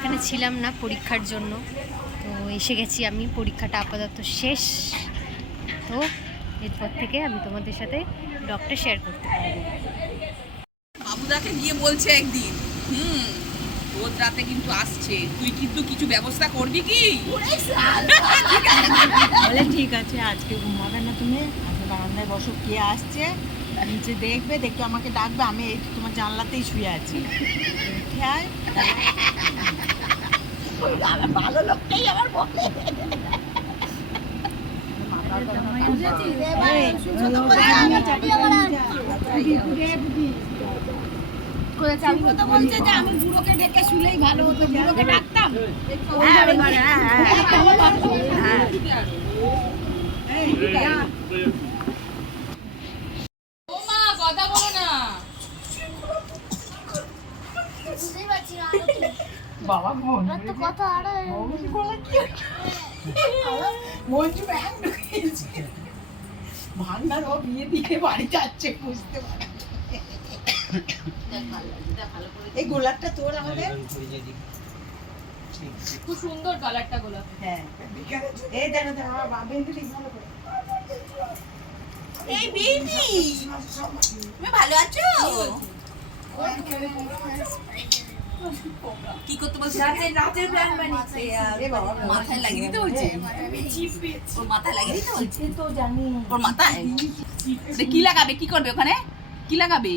এখানে ছিলাম না পরীক্ষার জন্য, তো এসে গেছি আমি। পরীক্ষাটা আপাতত শেষ, তো এরপর থেকে আমি তোমাদের সাথে ডক্টর শেয়ার করতে পারবো। বাবুদাকে গিয়ে বলছে একদিন রোজ রাতে কিন্তু আসছে, তুই কিন্তু কিছু ব্যবস্থা করবি কি? বলে ঠিক আছে, আজকে ঘুমাবে না তুমি, আজকে বারান্দায় বসো, কে আসছে নিচে দেখবে, দেখে আমাকে ডাকবে, আমি এই তোমার জানলাতেই শুয়ে আছি, উঠে আয়। ভালো লোকটাই আমার বলে বলছে যে আমি বুড়োকে ডেকে শুলেই ভালো হতো, বুড়োকে ডাকতাম। কথা বলো না। বাবা ভান্ডার ও বিয়ে দিয়ে বাড়ি যাচ্ছে, বুঝতে পারে। এই গোলাপটা তোর আমাদের খুব সুন্দর কালারটা গোলাপ। হ্যাঁ, এই দেখো দেখো আমার বাবা বেঁধে ভালো করে। এই বেবি, তুমি ভালো আছো? কি করতে বলছে? রাতের প্ল্যান বানিয়েছে, মাথায় লাগিয়ে দিতে বলছে। ওর মাথায় লাগিয়ে দিতে বলছে তো জানি, ওর মাথায় কি লাগাবে? কি করবে ওখানে? কি লাগাবে?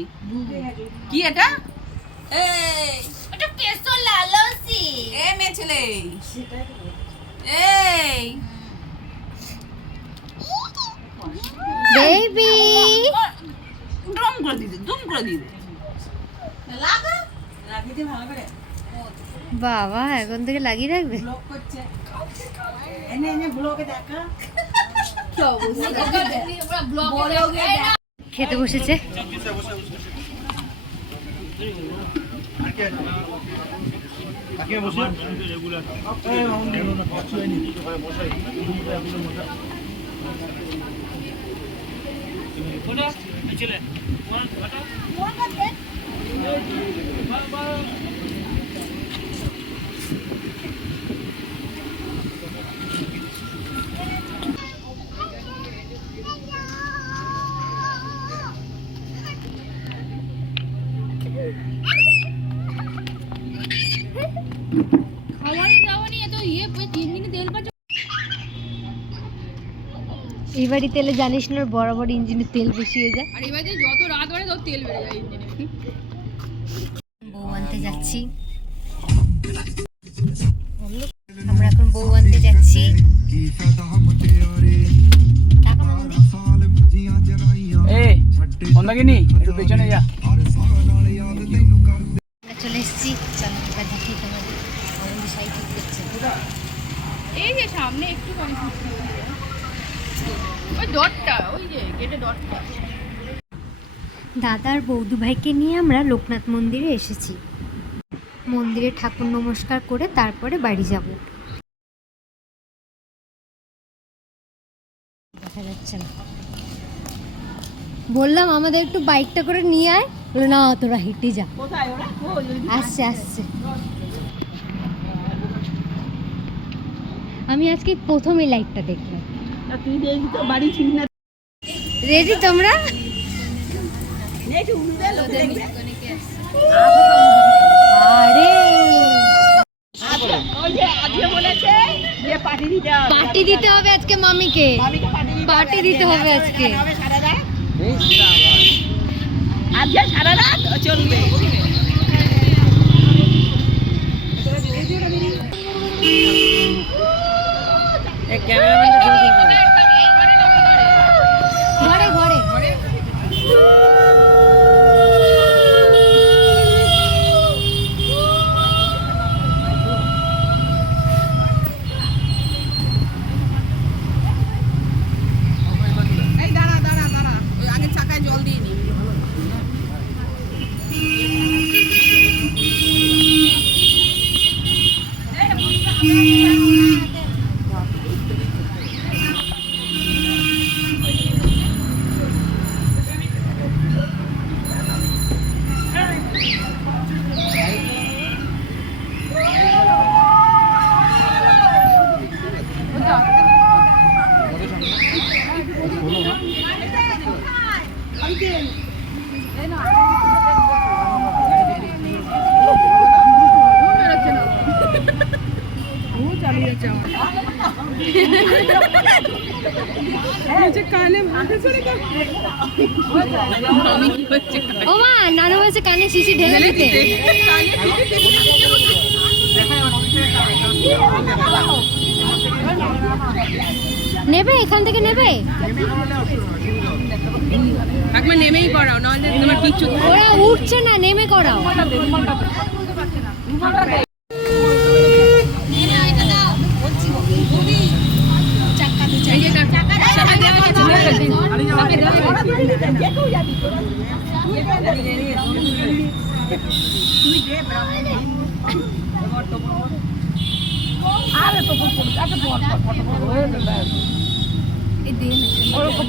কি এটা? এই এটা পেস্তো লালসি। এ মেয়ে ছেলে, এই বেবি ড্রম করে দিতে, দুম করে দিতে। লাগা লাগিয়ে দিয়ে ভালো করে বাবা এখন থেকে লাগিয়ে রাখবে। ব্লক করছে, এনে এনে ব্লকে দেখা। খেতে বসেছে। এই বাড়ি তেলে জানিস না বরাবর ইঞ্জিনে তেল বেশি হয়ে যায়। আর এবারে যত রাত বাড়ে তত তেল বেড়ে যায় ইঞ্জিনে। বউ আনতে যাচ্ছি, আমরা এখন বউ আনতে যাচ্ছি। টাকা মামুনি এই মন্দাকিনী একটু পেছনে যা। আমরা চলে এসেছি, চলো এবার দেখি তোমাদের আমাদের সাইড ঠিক করছে। এই যে সামনে একটু পানি ওই ডটটা, ওই যে গেটে ডটটা। দাদার বৌদু ভাইকে নিয়ে আমরা লোকনাথ মন্দিরে এসেছি। মন্দিরে ঠাকুর নমস্কার করে তারপরে বাড়ি যাব। দেখা যাচ্ছে না, বললাম আমাদের একটু বাইকটা করে নিয়ে আয়, বলে না তোরা হেঁটে যা। আসছে আসছে। আমি আজকে প্রথম এই লাইটটা দেখলাম। তুই দেখবি তো বাড়ি ছিলি না। রেডি তোমরা? আরে পার্টি দিতে হবে আজকে মামিকে, পার্টি দিতে হবে আজকে। আজকে সারা রাত চলবে। ঘরে ঘরে এই দাঁড়া দাঁড়া দাঁড়া, ওই আগে চাকায় জল দিয়ে নি। আমি কি হচ্ছে ও মা, নানু বলছে কানে শিশি ঢেলে দিতে। নেবে এখান থেকে নেবে? একবার নেমেই করাও, নাহলে তোমার কিচ্ছু ওরা উঠছে না, নেমে করাও।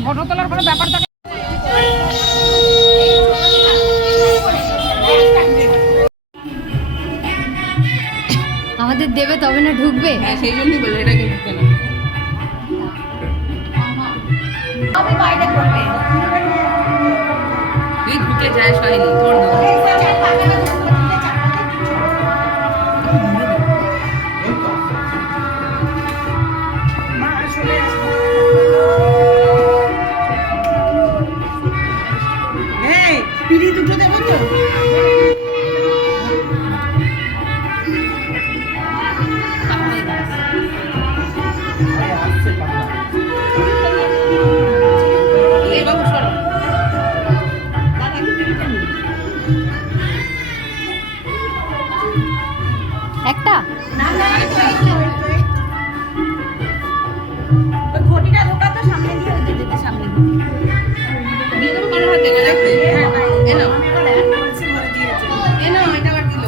ফটো তোলার কোনো ব্যাপার থাকে। আমাদের দেবে তবে না ঢুকবে। হ্যাঁ, সেই জন্যই বললো এটা কি ঢুকবে না। তুই ঢুকে যায় সয়নি তোর পিড়ি দুটো দেবো তো? একটা ঘটিটা ঢোকা তো সামনে দিয়ে দিতে, সামনে দিয়ে দিয়ে দেবো কারোর হাতে দেখতে। এনো এনো এটা আবার দিল।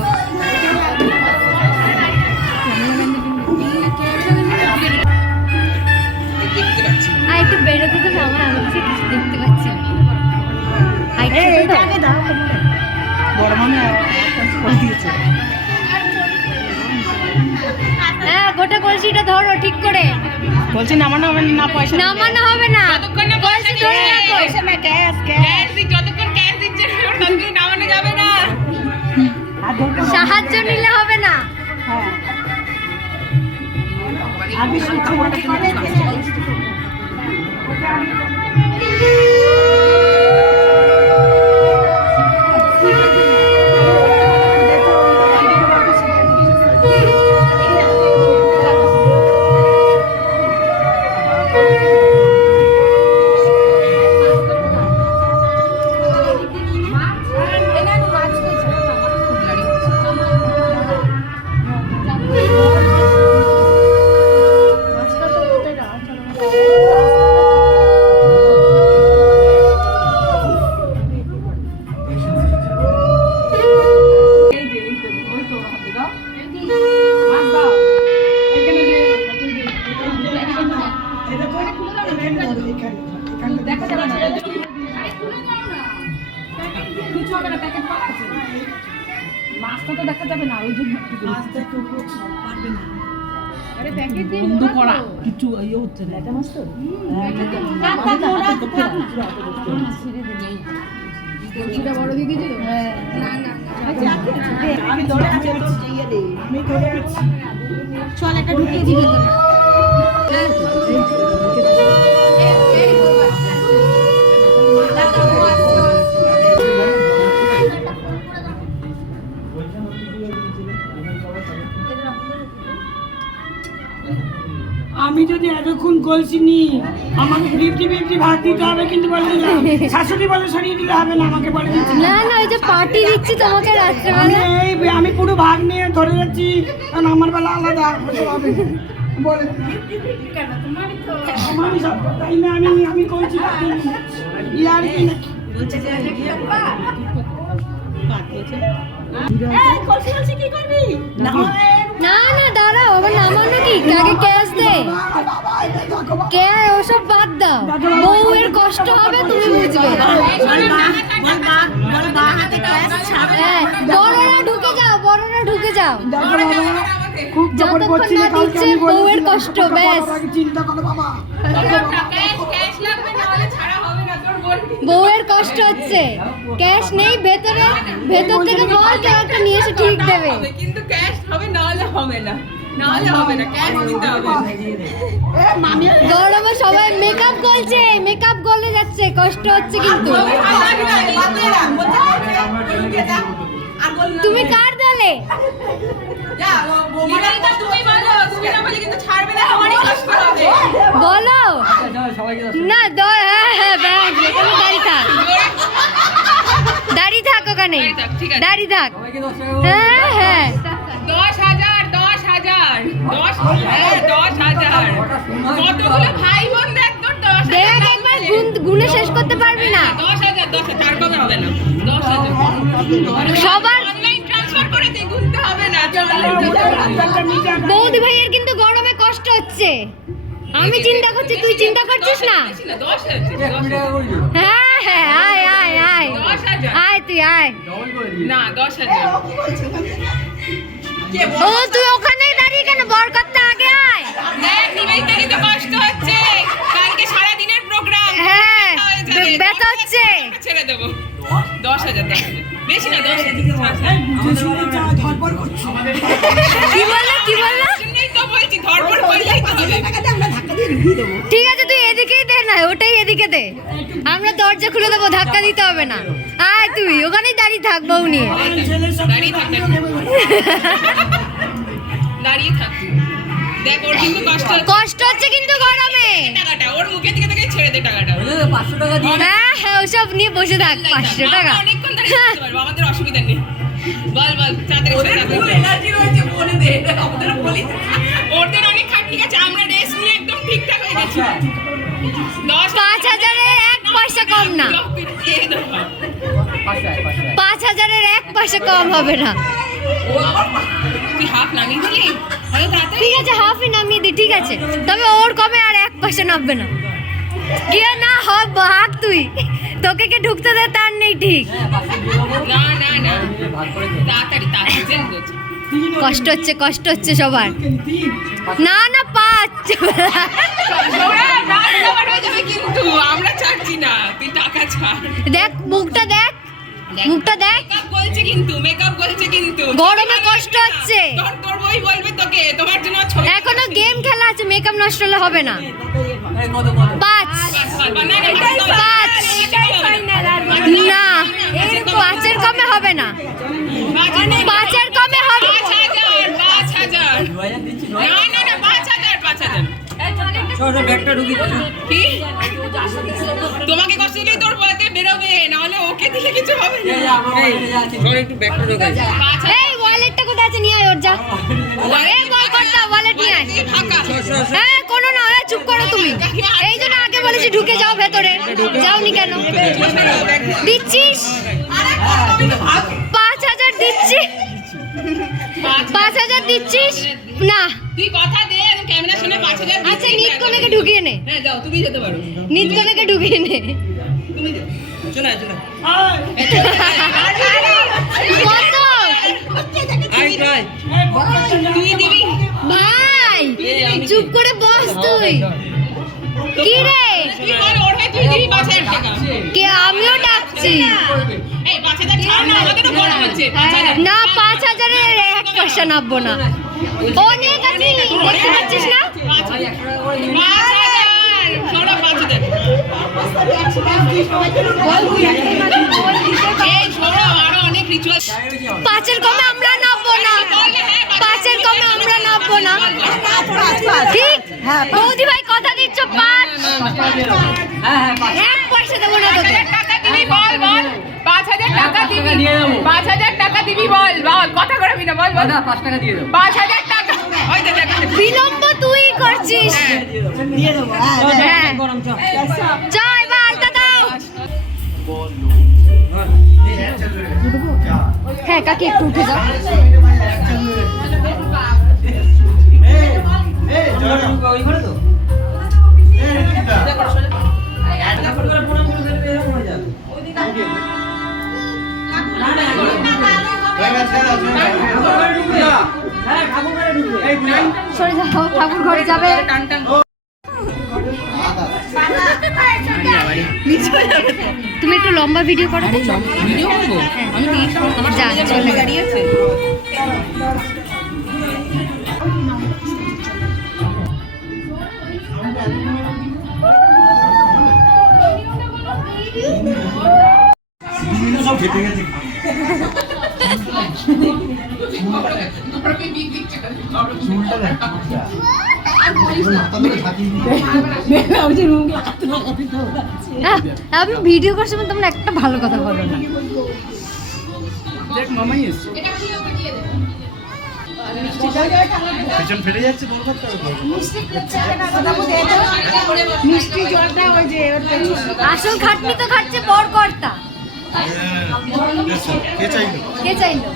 দেখতে পাচ্ছি না। আর একটু বেরোতে দেবে আমার, আমি কিছু দেখতে পাচ্ছি না। আর একটু ছোট দাও। বড় মামি করে দিয়েছে। হ্যাঁ, গোটা কলসিটা ধরো ঠিক করে। বলছি নামানো হবে না, পয়সা নামানো হবে না, যতক্ষণ না পয়সা কলসি ধরে রাখো। পয়সা না, ক্যাশ ক্যাশ দি, যতক্ষণ ক্যাশ দিচ্ছে ততক্ষণ নামানো যাবে না। সাহায্য নিলে হবে না। হ্যাঁ আগে মাছটা তো দেখা যাবে না, ওই জন্য বন্ধ করা কিছু ইয়ে হচ্ছে না, এটা মাছ তো বড় দিয়ে দিয়েছিল। আমি ধরে আছি, আমি ধরে আছি। চল একটা ঢুকিয়ে দিবে তোরা। আমি যদি এতক্ষণ কলসি নি আমাকে 50-50 ভাগ দিতে হবে, কিন্তু বলে দিলাম শাশুড়ি বলে সরিয়ে দিলে হবে না, আমাকে বলে দিচ্ছি না না, ওই যে পার্টি দিচ্ছি তোমাকে রাত্রেবেলা। আমি পুরো ভাগ নিয়ে ধরে যাচ্ছি, কারণ আমার বেলা আলাদা হবে বলে আমারই সব তাই না, আমি কলসি ইয়ার কি না না, দাঁড়াও, আবার নামানো কি? আগে ক্যাশ দে। ওসব বাদ দাও, বউয়ের কষ্ট হবে, তুমি বুঝবে। হ্যাঁ, বড়রা ঢুকে যাও, বড়রা ঢুকে যাও। খুব যতক্ষণ না দিচ্ছে বউয়ের কষ্ট, ব্যাস। চিন্তা করো বাবা, ক্যাশ লাগবে, না হলে ছাড়া হবে না, তোর বলবি। বউয়ের কষ্ট হচ্ছে, ক্যাশ নেই ভেতরে, ভেতর থেকে বল কেউ একটা নিয়ে এসে ঠিক দেবে। কিন্তু ক্যাশ হবে, না হলে হবে না, না হলে হবে না, ক্যাশ দিতে হবে। সবাই মেকআপ করছে, মেকআপ গলে যাচ্ছে, কষ্ট হচ্ছে কিন্তু। তুমি কার দলে? বলো না। হ্যাঁ হ্যাঁ ব্যাস, এখানে দাঁড়িয়ে থাক, দাঁড়িয়ে থাক ওখানে, দাঁড়িয়ে থাক। হ্যাঁ হ্যাঁ 10,000 10,000 10,000 কতগুলো ভাই বোন দেখ তোর 10,000 দেখ একবার গুনে শেষ করতে পারবি না। 10,000 তার কমে হবে না 10,000 সবার অনলাইন ট্রান্সফার করে দে, গুনতে হবে না। বৌদি ভাইয়ের কিন্তু গরমে কষ্ট হচ্ছে। আমি চিন্তা করছি, তুই চিন্তা করছিস না? 10,000 হ্যাঁ হ্যাঁ আয় আয় আয় 10,000 আয়, তুই আয়। না 10,000 ও তুই ওখানেই দাঁড়িয়ে কেন? বর করতে আগে আয়। দেখ নিবেদিতা কিন্তু কষ্ট হচ্ছে, কালকে সারা দিনের প্রোগ্রাম। হ্যাঁ ব্যথা হচ্ছে। ছেড়ে দেবো 10,000 বেশি না 10,000 কি বললো কি বললো? জন্যই তো বলছি ধরপড় করলেই তো হবে। ঠিক আছে তুই এদিকেই দে না, ওটাই এদিকে দে, আমরা দরজা খুলে দেবো, ধাক্কা দিতে হবে না। আয় তুই ওখানেই দাঁড়িয়ে থাক বউ নিয়ে। দাঁড়িয়ে থাক দাঁড়িয়ে থাক দেখ ওর কিন্তু কষ্ট হচ্ছে। কষ্ট হচ্ছে কিন্তু গরমে। টাকাটা ওর মুখের দিকে থেকে ছেড়ে দে টাকাটা। হ্যাঁ হ্যাঁ ওসব নিয়ে বসে থাক। 500 টাকা আমরা অনেকক্ষণ দাঁড়িয়ে থাকতে পারবো, আমাদের অসুবিধা নেই। বল বল তাড়াতাড়ি এনার্জি রয়েছে বলে দে, আমাদের বলি ওদের অনেক খাটনি আছে, আমরা রেস্ট নিয়ে একদম ঠিকঠাক হয়ে গেছি। 5,000-এর 1 পয়সা কম না, 5,000-এর 1 পয়সা কম হবে না। তুই হাফ নামিয়ে দিলি ঠিক আছে হাফই নামিয়ে দি, ঠিক আছে, তবে ওর কমে আর 1 পয়সা নামবে না। গিয়ে না হব হাক তুই, তোকে কে ঢুকতে দে তার নেই ঠিক। না না না তাড়াতাড়ি তাড়াতাড়ি জেন করছি। কষ্ট হচ্ছে সবার। না না 5 কিন্তু আমরা ছাড়ছি না, তুই টাকা ছাড়। দেখ মুখটা দেখ, মুখটা দেখ, মেকআপ বলছে কিন্তু গরমে কষ্ট হচ্ছে। তোর বই বলবে তোকে, তোমার জন্য ছবি এখনো গেম খেলা আছে, মেকআপ নষ্ট হলে হবে না। 5 না 5-এর কমে হবে না, 5-এর কমে হবে। 5,000 না না 5,000 কি তোমাকে কষ্ট দিলেই তোর বইতে বেরোবে, নাহলে ওকে দিলে কিছু হবে না। এই ওয়ালেটটা কোথায় আছে, নিয়ে আয় ওর, যা। এই বল করতা ওয়ালেট নিয়ে আয়। হ্যাঁ কোনো না, চুপ করো তুমি। এই জন্য আগে বলেছি ঢুকে যাও ভেতরে, যাওনি কেন? দিচ্ছিস 5,000 দিচ্ছি, 5,000 দিচ্ছিস না? তুই কথা দে, ক্যামেরার সামনে 5,000। আচ্ছা নিতকোনাকে ঢুকিয়ে নে। হ্যাঁ যাও তুমি যেতে পারো, নিতকোনাকে ঢুকিয়ে নে। তুমি চলে চলে কত? তুই দিবি ভাই চুপ করে বস তুই। কি রে কি বল, ওর হয়ে তুই দিবি 5,000 টাকা। কে? আমিও ডাকছি। এই 5,000 ছাড় না, আমাদেরও গরম হচ্ছে। 5,000 না 5,000-এর 1 পয়সা নামবো না। অনেক আছে, দেখতে পাচ্ছিস না? 5,000 ছোড়ো 5,000 এই ছোড়ো, আরো অনেক রিচুয়াল। 5-এর কমে আমরা নামবো না, 5-এর কমে আমরা নামবো না, ঠিক? বৌদি ভাই কথা দিচ্ছ 5? 1 পয়সা দেবো না তোকে। টাকা দিবি বল বল 5,000 টাকা দিবি, 5,000 টাকা দিবি বল বল, কথা করবি না, বল বল 5 টাকা দিয়ে দেব, 5,000 টাকা। ওই তো দেখ বিলম্ব তুই করছিস। হ্যাঁ চ এবার আলতা দাও। হ্যাঁ কাকি একটু উঠে যাও। সরে যাও, ঠাকুর ঘরে যাবে। তুমি একটু লম্বা ভিডিও করো। ভিডিও করবো আমি, আমার যা, চলে গাড়ি আছে। আমি ভিডিও করছি তোমরা একটা ভালো কথা বলো না। দেখ মামাই এসছে। পেছন ফেটে যাচ্ছে বল করতে হবে। মিষ্টি জলটা ওই যে ওর পেছনে। আসল খাটনি তো খাটছে বর কর্তা। কে চাইলো? কে চাইলো?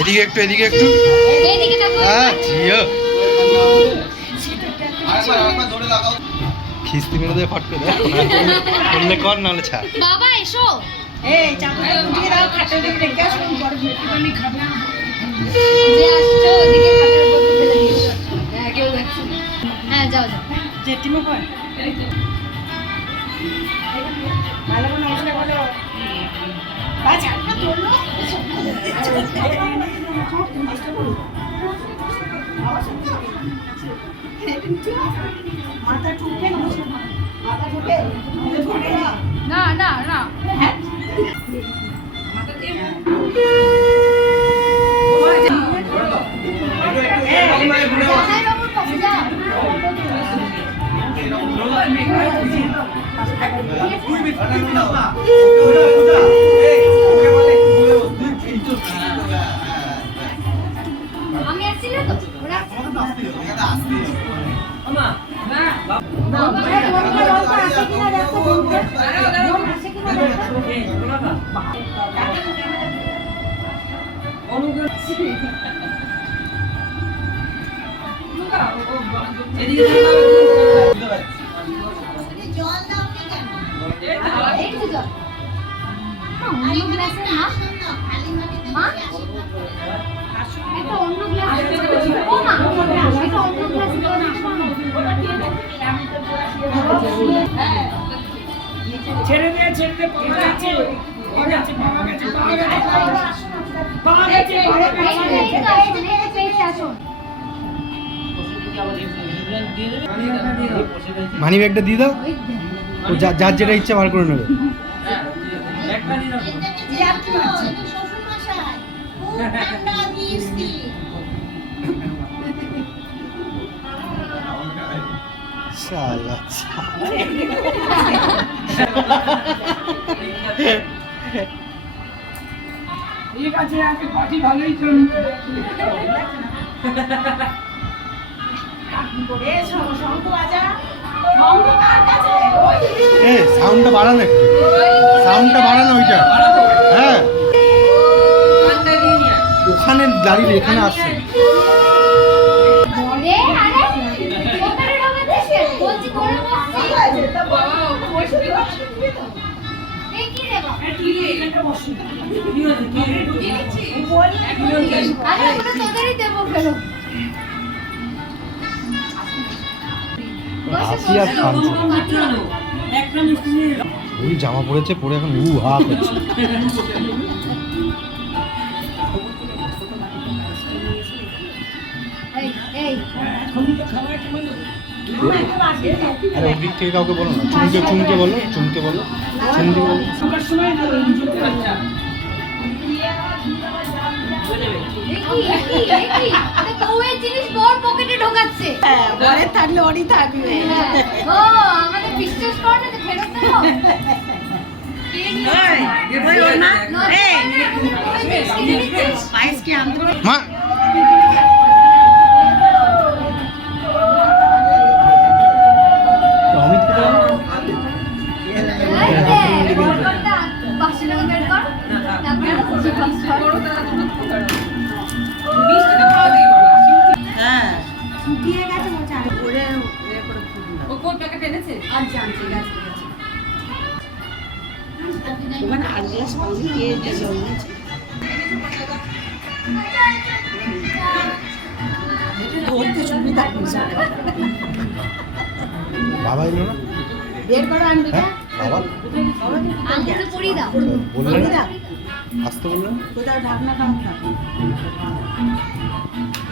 এদিকে একটু এদিকে একটু এইদিকে দেখো। হ্যাঁ জিও খিস্তি মেরে দিয়ে ফট করে দেয় করলে কর নাহলে ছাড় বাবা এসো। এই চাদরটা উঠিয়ে দাও, খাটের দিকে রেখে আসো, পরে একটুখানি খাবে। যে আসছো ওদিকে খাটের উপর ফেলে দিয়েছো। হ্যাঁ কেউ দেখছে না। হ্যাঁ যাও যাও। জেঠিমা কই? ভালো করে নমস্কার বলো। বাচ্চা তোলো। মাথা ঠুকে নমস্কার। মাথা ঠুকে। না না না জামাই বাবুর কাছে যাও। আমি আসছি না তো ওরা একটু যাও। অন্য গ্লাসে মা একটা অন্য গ্লাস ও মা একটা অন্য গ্লাস দাও না। ছেড়ে দিয়ে পাওয়া গেছে পাওয়া গেছে পাওয়া গেছে পাওয়া গেছে পাওয়া গেছে মানি ব্যাগটা দিয়ে দাও ও যার যেটা ইচ্ছা বার করে নেবে শালা ঠিক আছে আজকে পার্টি ভালোই চলবে। এ সাউন্ডটা বাড়ানো একটু সাউন্ডটা বাড়ানো ওইটা হ্যাঁ ওখানে দাঁড়িয়ে এখানে আসছে হাসি আর কাঁদছে ওই জামা পড়েছে পরে এখন হা করছে আরে ওদিক থেকে কাউকে বলো না চুমকে বলো চুমকে বলো জিনিস বড় পকেটে ঢোকাচ্ছে। হ্যাঁ, ঘরে থাকলে ওরই থাকবে। ও আমাদের বিশ্বাস কর না যে ফেরত দেবো। মা অমিত পাঁচশো টাকা বের কর তারপরে ওখানে আর গ্লাস পানি দিয়ে দিয়েছে ধরতে সুবিধা হয়েছে বাবা এলো না? বের করো আনবি হ্যাঁ বাবা আঙ্গুলে পরিয়ে দাও। বললেন না? আসতে বললেন? কোথাও ঢাকনা টাকনা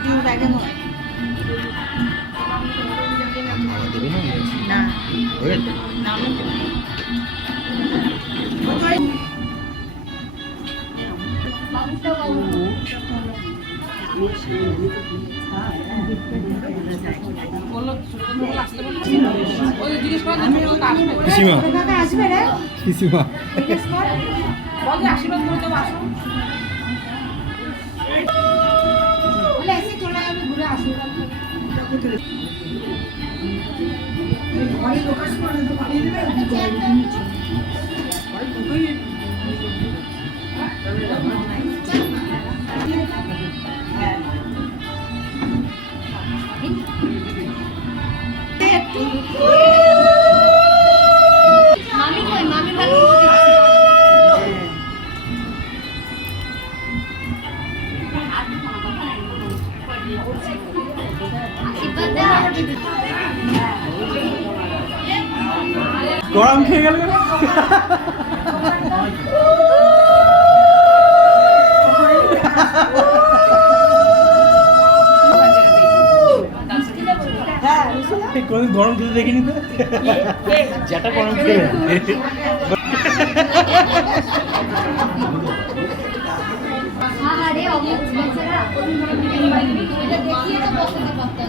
তুই ব্যাগে মনে দেবে না? না ওয়েট। বাবুটাও বাবু। পিসিমা আসবে রে পিসিমা আশীর্বাদ করে দেবো আসো বলে এসে চলে যাবে ঘুরে আসবে মামি কই? মামি ভালো মতো দেখছি। আশীর্বাদ দাও। গরম খেয়ে গেল কেন? কোনদিন গরম খেতে দেখিনি তো, যেটা গরম খেয়ে আরে অমুক বেচারা। এটা দেখিয়ে তো বসাতে পারতাম।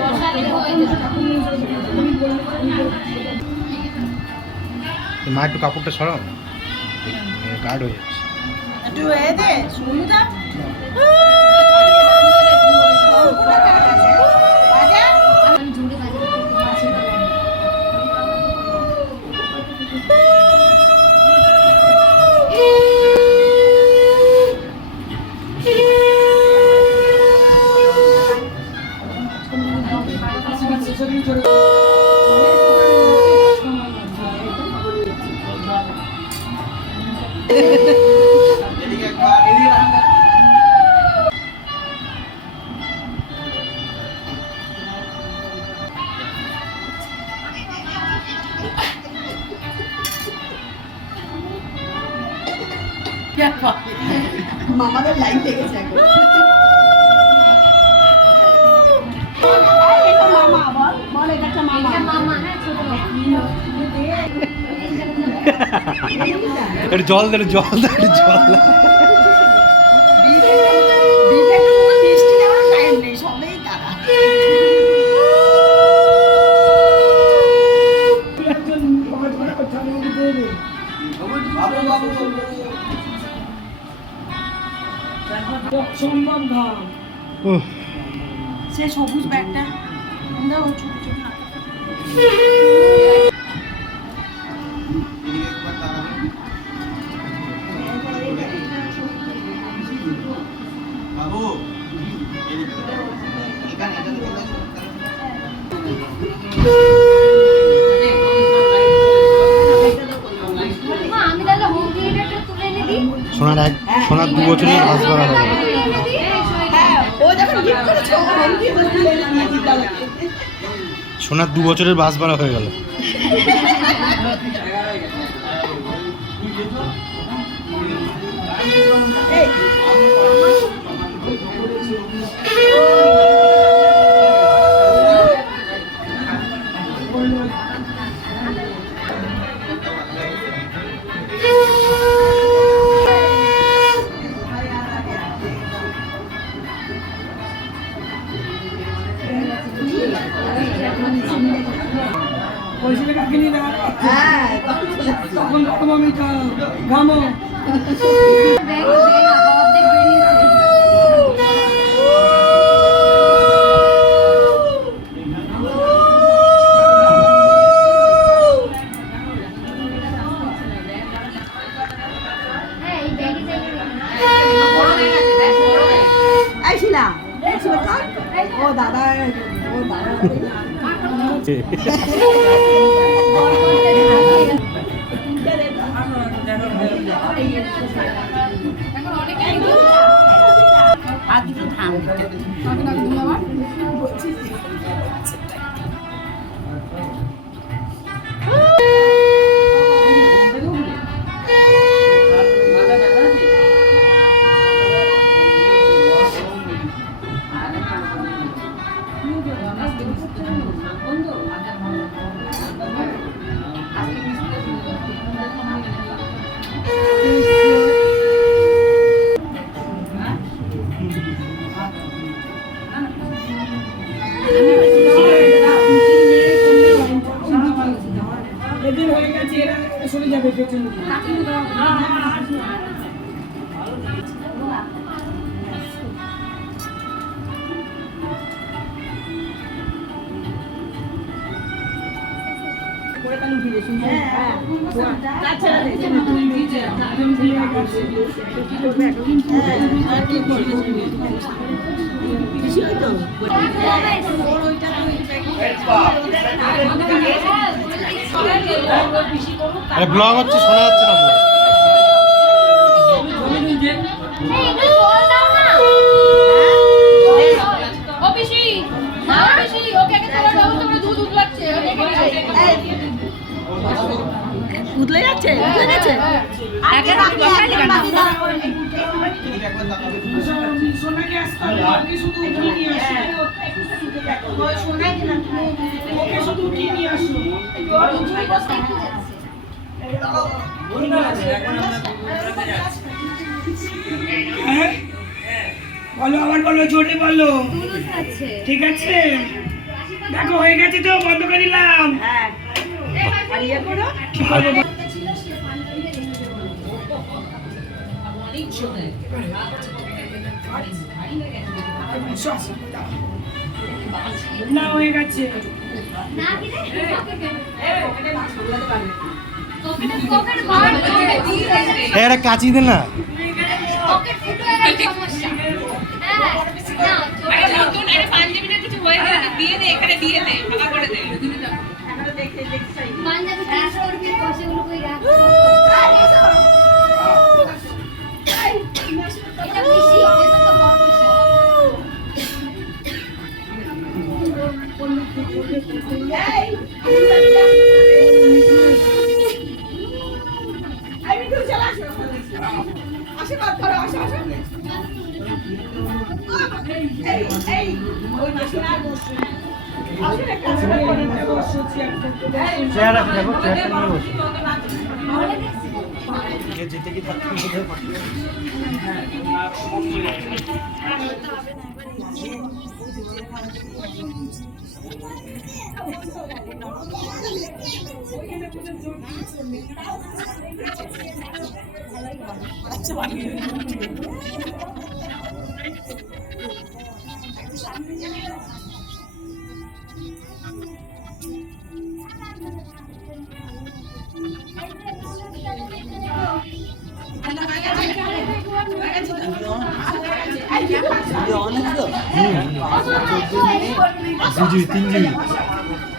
বসালে হয়ে যেত। মা একটু কাপড়টা সরাও, গার্ড হয়ে যাচ্ছে। একটু এ দে সুবিধা আমি জোরে বাজাতে পারছি না। মামাদের লাইন লেগেছে এখন এটা মামা বল এটা একটা মামা এটা মামা, হ্যাঁ, ছোট মামা। একটু জল দে, একটু জল দে, একটু জল দে। বৃষ্টি দেওয়ার টাইম নেই সবেই তারা সম্ভব ধাম। উহ, সে সবুজ ব্যাগটা দাও ছোট ছোট বাবু মা, আমি তাহলে হোম থিয়েটারটা তুলে এনে দিই। সোনার 2 বছরের বাস ভাড়া হয়ে গেল। এনে দিই। হ্যাঁ ও যখন গিফট করেছে ও হোম কি বলছিল সোনার 2 বছরের বাস ভাড়া হয়ে গেল। বলছিলে কাকিনি না, হ্যাঁ তখন তখন আমি ঘামো। দেখ, অর্ধেক বেরিয়েছে। হ্যাঁ, এই ব্যাগে আইসি না ও দাদা জায়গায় এদের হয়ে গেছে, এরা সরে যাবে পেছনে। আরে ব্লগ হচ্ছে, শোনা যাচ্ছে না ব্লগ। উতলে যাচ্ছে, উতলে যাচ্ছে। সোনাকে আসতে হবে, ওকে শুধু উঠিয়ে নিয়ে আসো। ওকে শুধু উঠিয়ে নিয়ে আসো। হ্যাঁ? বলো, আবার বলো, জোরে বলো। ঠিক আছে, দেখো হয়ে গেছে তো, বন্ধ করে দিলাম। আর ইয়ে করো। কি করবো? না হয়ে গেছে। একটা কাচি দে না। পাঞ্জাবিটা কিছু হয়ে গেলে দিয়ে দে, এখানে দিয়ে দে, ফাঁকা করে দে। পাঞ্জাবি ট্রান্সফার করবি, পয়সাগুলো কই রাখ। এটা বেশি, এটা তো বড় বেশি। চেহারা দেখো, চেহারা নিয়ে বসে। যেতে কি থাকতে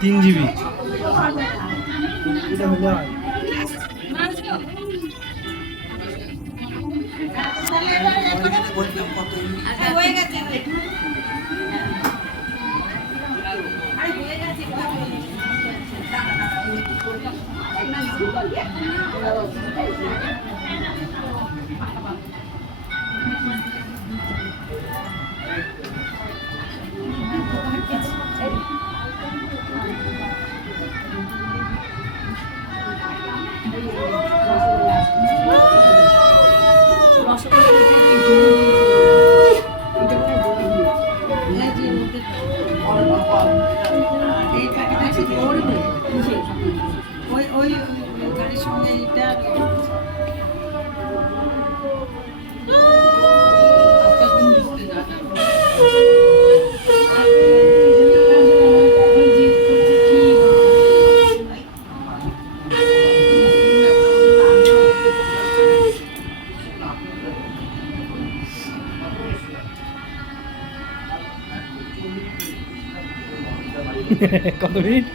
তিন জিবি এটা হলে হয়। ওই গাড়ির সঙ্গে এটা কত মিনিট?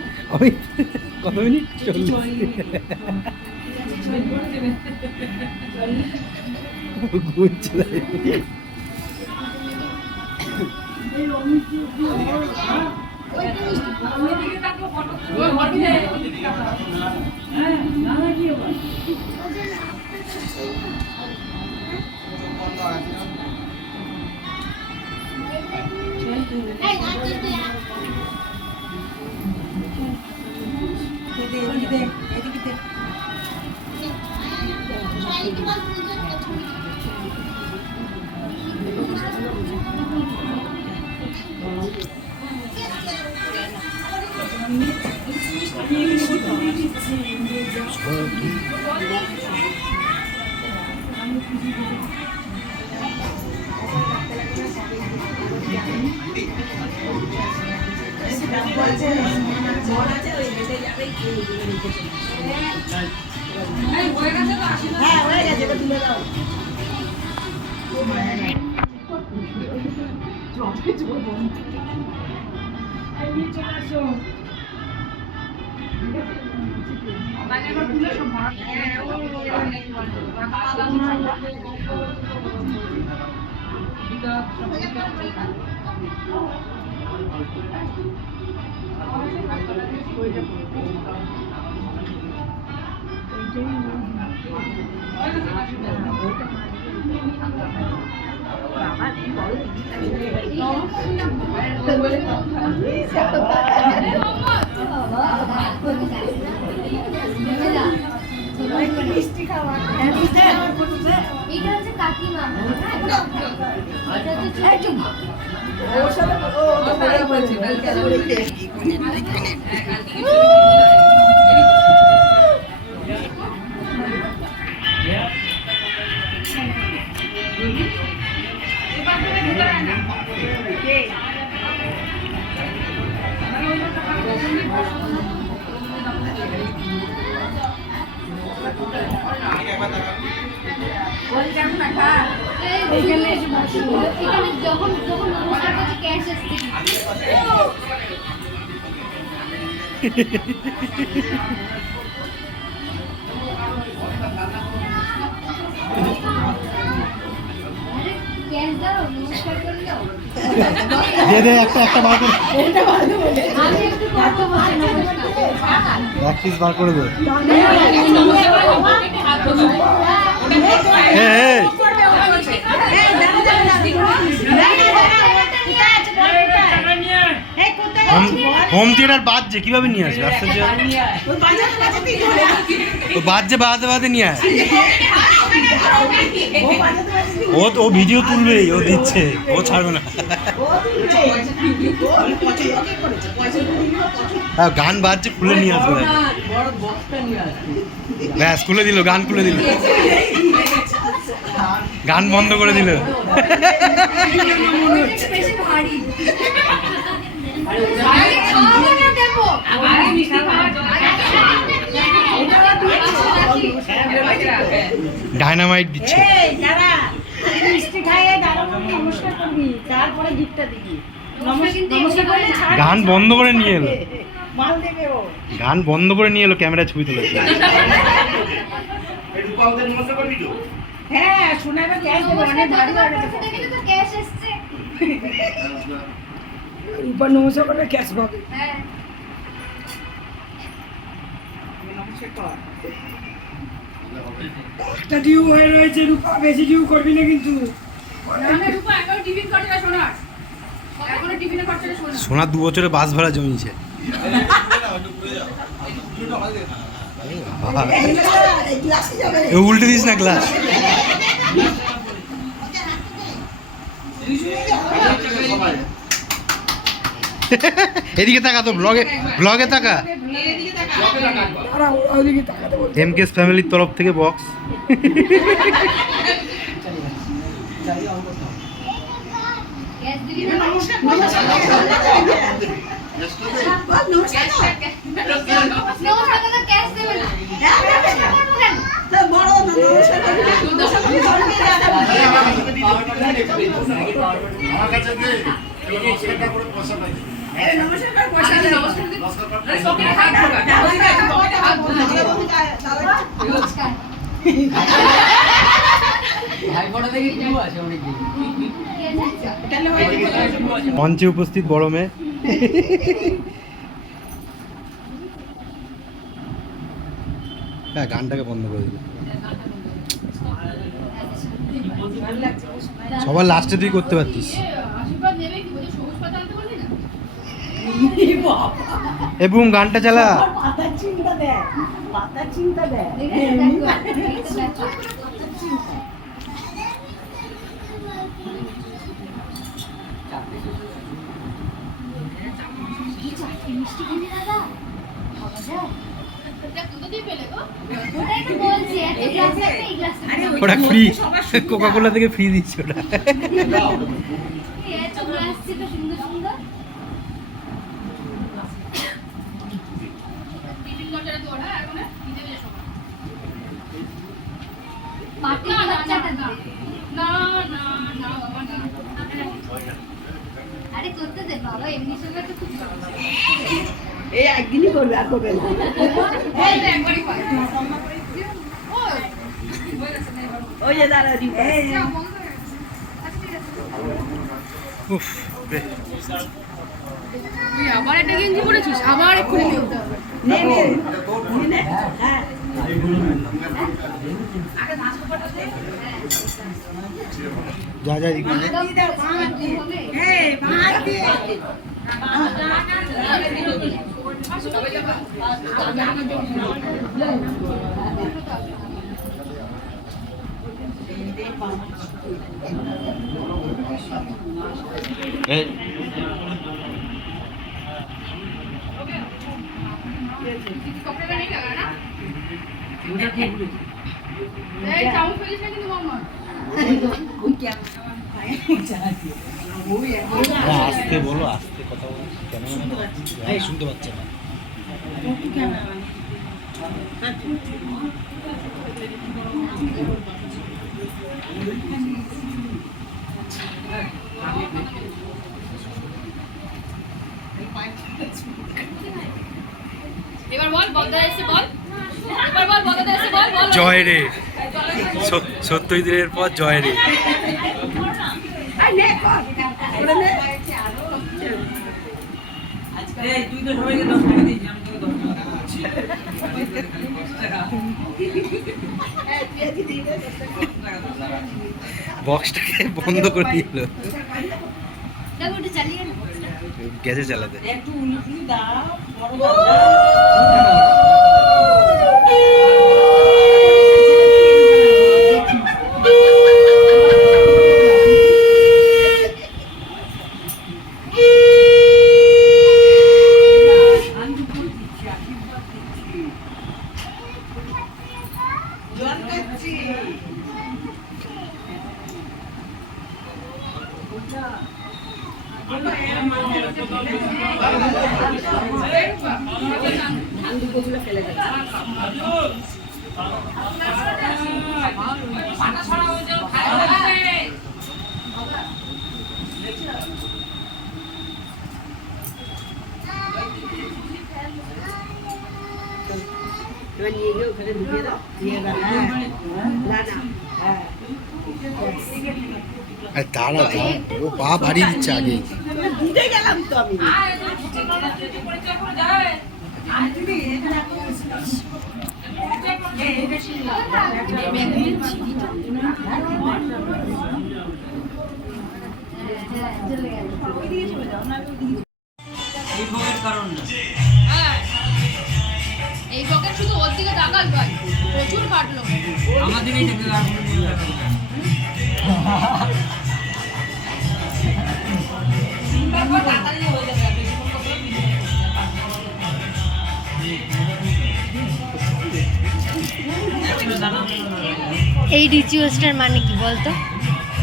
কত মিনিট? 40। ঘুরছে। এটা হচ্ছে কাকিমা, এটা এখানে যখন যখন নমস্কার কাছে ক্যাশ আসছে ক্যাশ দাও, নমস্কার করে দাও। দে দে একটা বার করে আমি একটু করতে বসে নমস্কার। এক পিস বার করে দে হোম থিয়েটার বাজছে কিভাবে নিয়ে আসবে আশ্চর্য ও বাজছে বাজতে বাজতে নিয়ে আয় ও ভিডিও তুলবেই ও দিচ্ছে ও ছাড়বে না হ্যাঁ গান বাজছে খুলে নিয়ে আসবে ব্যাস খুলে দিল গান খুলে দিল গান বন্ধ করে দিল বেশি ভারী আগে খাওয়াবো না দেবো ডায়নামাইট দিচ্ছে গান বন্ধ করে নিয়ে এলো গান বন্ধ করে নিয়ে এলো ক্যামেরা ছবি তুলেছে হ্যাঁ শোনা ক্যাশ দেবো অনেক ভারী দেখলে তো ক্যাশ এসছে। উপর নমস্কার করে ক্যাশ পাবে। হ্যাঁ একটা ডিউ হয়ে রয়েছে, রূপা বেশি ডিউ করবি না কিন্তু। সোনা 2 বছরে বাস ভাড়া জমিয়েছে উল্টে দিস না গ্লাস এদিকে তাকা তো ব্লগে তাকা ওদিকে তাকাতে বল। এমকেএস ফ্যামিলির তরফ থেকে বক্স ক্যাশ দিবি না নমস্কার করে ক্যাশ দেবে না নমস্কার মঞ্চে উপস্থিত বড় মেয়ে। হ্যাঁ, গানটাকে বন্ধ করে দিল। সবার লাস্টে তুই করতে পারতিস। এ বুম, গানটা চালা। পাতার চিন্তা দেয়, পাতার চিন্তা দেয়। ওটা ফ্রি, কোকা কোলা থেকে ফ্রি দিচ্ছে ওটা। আরে করতে দে বাবা, এমনি সময় তো খুব এই একদিনই করবে, আর করবে না। ওই যে দাঁড়া উফ, রে। তুই আবার একটা গেঞ্জি পরেছিস, আবার এক্ষুনি কিনতে হবে। হ্যাঁ, যা যা দিকে আস্তে বলো, আস্তে কথা বলো, কেন শুনতে পাচ্ছে না। এবার বল, বদা এসে বল। এবার বল, বদা এসে বল, বল। জয় রে, 70 দিনের পর জয় রে। বক্সটাকে বন্ধ করে দিল, দেখো ওটা চালিয়ে না। গেছে চালাতে। একটু উলি দাও, এবার নিয়ে গিয়ে ওখানে ঢুকিয়ে দাও, দিয়ে দাও। না না, হ্যাঁ, আর দাঁড়া, ও পা বাড়িয়ে দিচ্ছে আগে। দিতে গেলাম তো আমি। এই বকেট শুধু ওর দিকে তাকাল ভাই, প্রচুর কাটলো। আমাদের এই টাকা এই রিচুয়ালসটার মানে কি বলতো?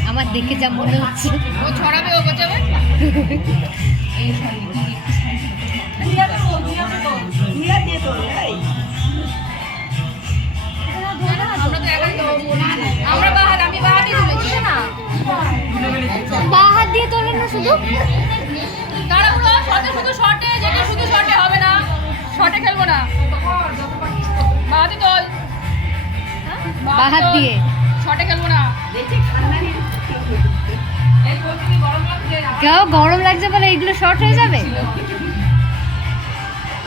আমার দেখে যা মনে হচ্ছে। ও ছড়াবে, ও বাঁচাবে। আমরা তো একাই তো, আমরা বাহাত, আমি বাহাতই তুলেছি না। বা হাত দিয়ে তোলেন না শুধু? তাড়াহুড়ো, শটে শুধু শটে, যেটা শুধু শটে হবে না, শটে খেলবো না। বাহাতই তোল, বা হাত দিয়ে শটে খেলবো না। দেখি খান্না নিয়ে গাও গরম লাগছে বলে এইগুলো শর্ট হয়ে যাবে।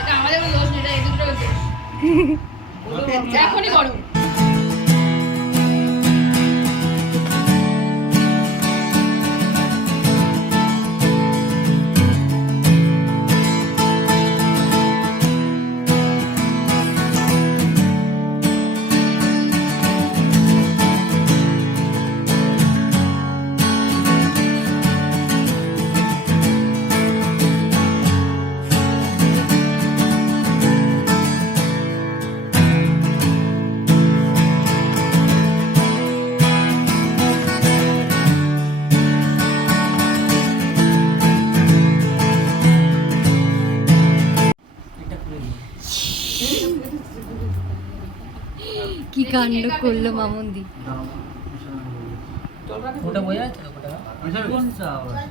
এটা আমাদের কোনো দোষ নেই, এটা এদিকটার দোষ। এখনই গরম। কি কাণ্ড করলো মামুন্দি। ওটা বোঝা যাচ্ছে ওটা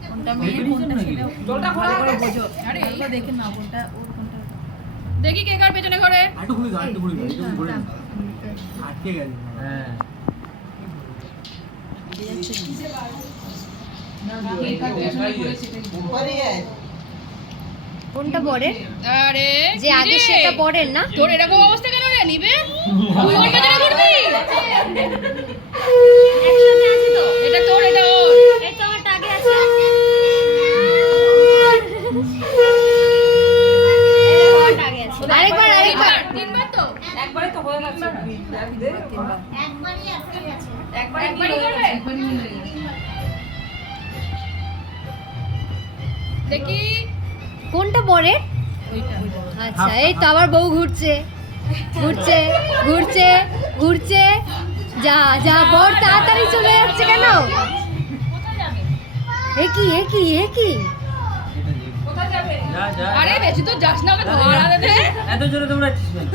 কোনটা মেয়ে কোনটা ছেলে জলটা ভালো করে খোলা বোঝো। আরে একবার দেখে নাও কোনটা ওর কোনটা। দেখি কে কার পেছনে ঘরে। একটু ঘুরে দাও, একটু ঘুরে দাও, একটু ঘুরে দাও। আটকে গেছে। হ্যাঁ। কোনটা বরের? আরে যে আগে সেটা বরের না? তোর এরকম অবস্থা কেন রে? নিবে তুই ওর পেছনে ঘুরবি? একসাথে আছে তো। এটা তোর, এটা ওর। এই তো আমার টাগে আছে। এই আমার টাগে আছে। আরেকবার আরেকবার। তিনবার তো? একবারে তো হয়ে গেছে। একবারই করবে? দেখি কোনটা বরের? আচ্ছা এই তো আবার বউ ঘুরছে ঘুরছে ঘুরছে ঘুরছে। যা যা বর তাড়াতাড়ি চলে যাচ্ছে কেন? এ কি এ কি এ কি? যা যা। আরে বেশি তো যাস না, ওকে ধরা দেবে। এত জোরে দৌড়াচ্ছিস কেন?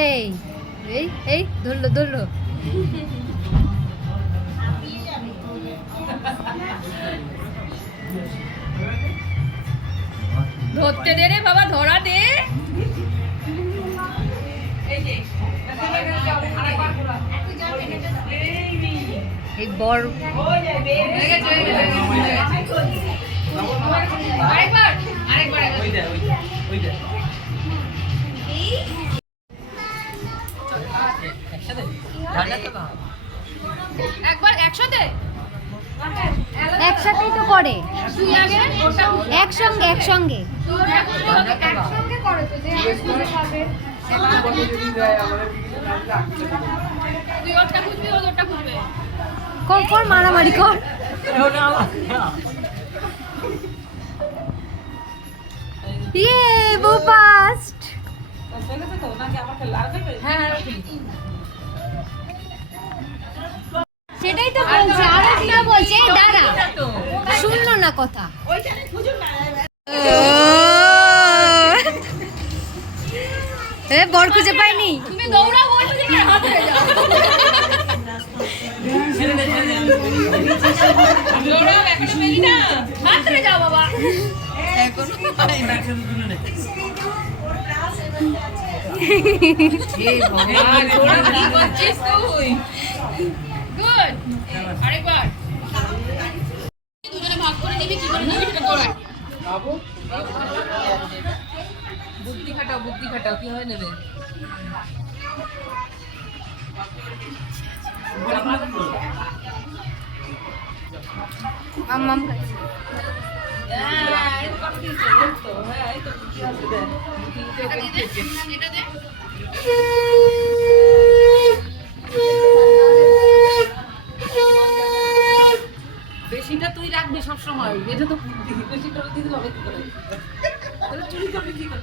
এই এই এই ধরলো ধরলো। ধরতে দে রে বাবা, ধরা দে। এই বর আরেকবার আরেকবার ওই দে, ওই দে, ওই দে। একসাথে? ঠান্ডা তো না। একবার একসাথে। একসাথেই তো করে। তুই আগে ওটা একসঙ্গে একসঙ্গে। একসঙ্গে করো তো, যে একসঙ্গে খাবে। তুই ওটা খুঁজবি, ও ওটা খুঁজবে। কর কর মারামারি কর। ইয়ে বউ ফাস্ট। সেটাই তো বলছে, আরো কি বলছে? এই দাঁড়া, শুনলো না কথা। এ বর খুঁজে পাইনি। তুমি দৌড়াও, বলছো যে আমার হাত ধরে যাও। দৌড়াও, এখনো পেলি না? হাত ধরে যাও বাবা। এখনো হয় না। একসাথে তুলে নে। আর তোরা কি করছিস তুই? গুড। আরেকবার। দুজনে ভাগ করে নিবি, কি করে নিবি সেটা তোর। বুদ্ধি খাটাও কিভাবে নেবে? মাম এটা দে। বেশিটা তুই রাখবি সবসময়, এটা তো বেশিটা দিতে হবে কি করে? তাহলে চুরি করবি কি করে?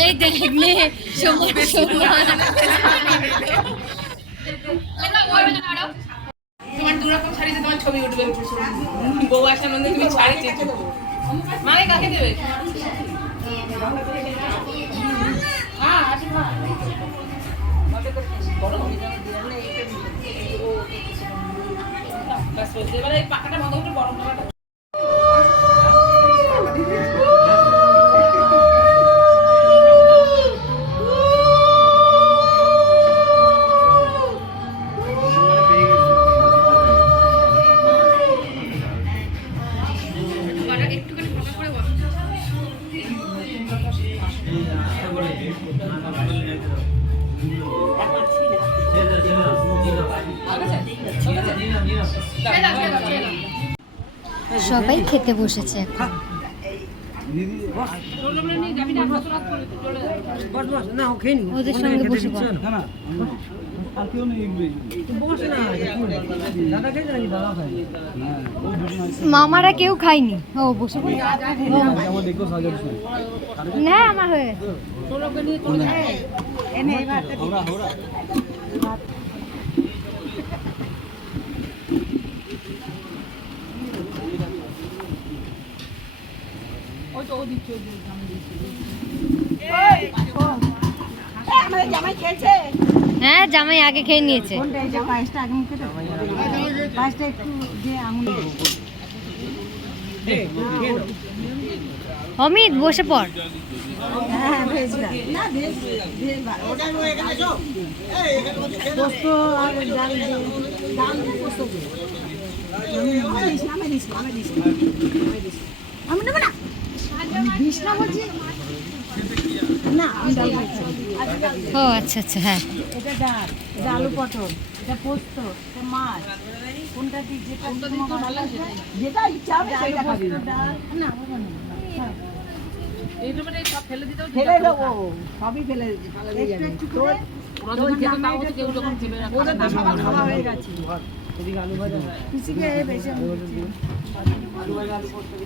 এই দেখলে সমান সমান। তোমার দুরকম শাড়িতে তোমার ছবি উঠবে, বউ আসার মধ্যে তুমি শাড়ি চেয়েছো, মানে কাকে দেবে? এবারে এই পাকাটা বন্ধ করে বড় পাকাটা সবাই খেতে বসেছে এখন। ওদের সঙ্গে বসে পড়। মামারা কেউ খায়নি। ও বসে পড়। না আমার হয়ে গেছে। এনে এই ভাতটা আমাদের জামাই খেয়েছে। হ্যাঁ জামাই আগে খেয়ে নিয়েছে। কোনটা এই যে পায়েসটা আগে মুখে দাও। পায়েসটা একটু যে আঙুল অমিত বসে পড়। হ্যাঁ ভেজলা না ভেজ ওটা এখানে যাও পোস্ত আর ডাল দিয়ে ডাল দিয়ে পোস্ত দিয়ে আমি নেব না দিস না বলছি না আমি ডাল খাচ্ছি। ও আচ্ছা আচ্ছা হ্যাঁ। এটা ডাল, এটা আলু পটল, এটা পোস্ত, এটা মাছ। কোনটা দিক যেটা তোমার ভালো লাগে যেটা ইচ্ছা হবে সেটা খাবি। ডাল না ওটা না। এইটা মানে সব ফেলে দিতেও ফেলে দেবো সবই ফেলে দিয়ে যাবে তোর ওরা যখন খেতে তাও তো কেউ যখন খেবে না ওদের তো সবার খাওয়া হয়ে গেছে পিসিকে বেশি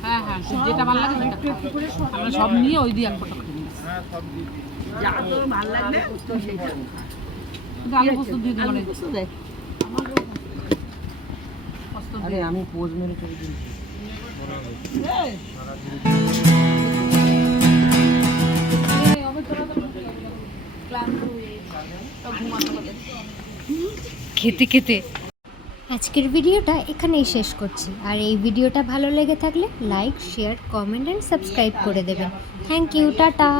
হ্যাঁ হ্যাঁ যেটা ভালো লাগে সেটা একটু একটু করে সব আমরা সব নিয়ে ওই দিয়ে এক ফটো খাই যা তোর ভালো লাগবে সেটা আলু পোস্ত দিয়ে দেবো পোস্ত দে আরে আমি পোজ মেরে চলে দিই। খেতে খেতে আজকের ভিডিওটা এখানেই শেষ করছি। আর এই ভিডিওটা ভালো লেগে থাকলে like share comment and subscribe করে দেবেন। Thank you, tata.